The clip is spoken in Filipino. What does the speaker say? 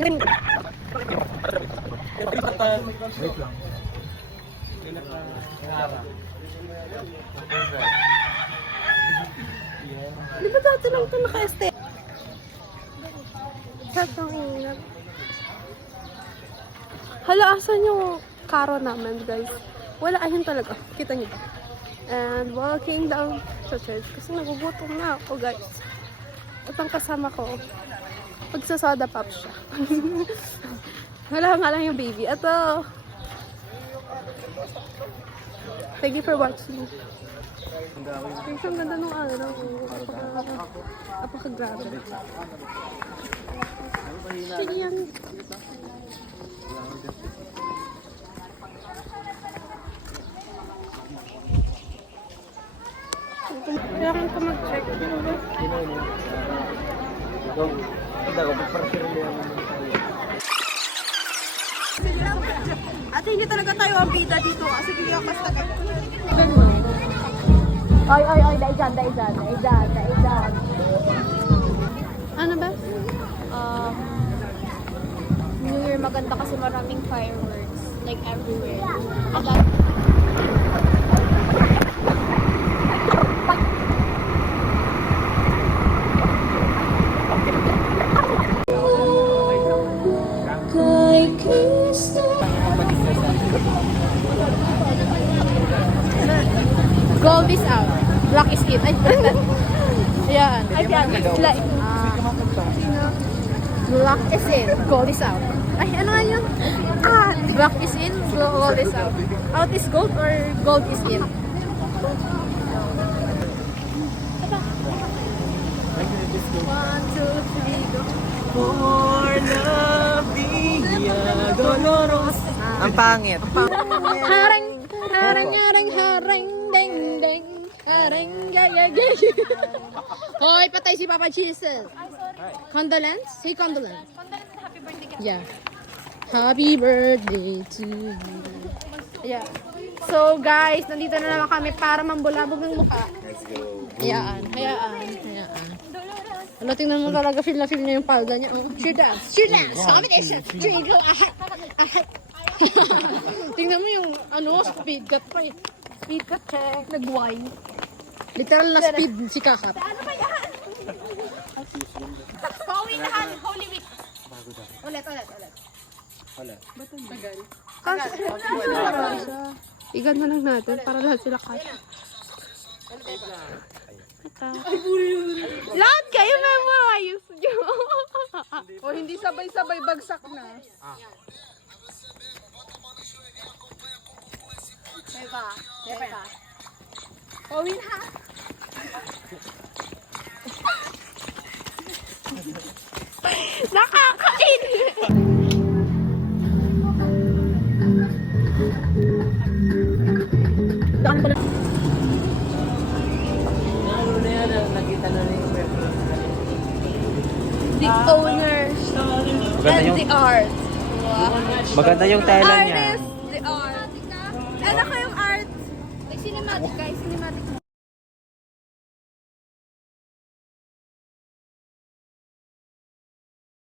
Wait lang. Di ba dati lang ito naka-este? Satang ingat. Hala, asan yung karo namin, guys? Wala, ayun talaga. Kita niyo ba? And walking down sa church. Kasi nagugutom na ako, guys. At ang kasama ko, magsasoda pop siya. Wala nga lang yung baby. Ito. Thank you for watching. Guys, ang ganda nung araw. Apaka-grabe. Yan. Kailangan ko mag-check. At hindi talaga tayo ang bida dito kasi hindi ako basta Oy, daijan. Ano ba? New Year maganda kasi maraming fireworks like everywhere. Gold is out. Black is in. Ay, yan. Like, black is in. Gold is out. Ay, ano nga yun? Black is in. Gold is out. Out is gold or gold is in? One, two, three, go. For la vida dolorosa. Ang pangit. Harang, ding, ding. Harang, yeah. Hoy, patay si Papa Jesus. Condolence? Say condolence. Condolence na happy birthday ka. Yeah. Happy birthday to you. Yeah. So guys, nandito na naman kami para mambulabog ng mukha. Let's go. Hayaan. Ano, tingnan mo talaga, feel na feel niya yung palda niya. Cheer dance, combination, jingle, ahat. Tingnan mo yung, speed cut pa eh. Speed cut check, nag-wine. Literal na speed si Kakat. Ano ba yan? Pauwihan, Holy Week. Ulit. Wala. Igan na lang natin para lahat sila kaya. Lahat kayo memorize nyo. O hindi sabay-sabay bagsak na. Diba? Pawin ha. Nakakain! The owners and the art. Maganda yung tela niya. Artist, the art. Ano ko yung art? Like cinematic guys, cinematic.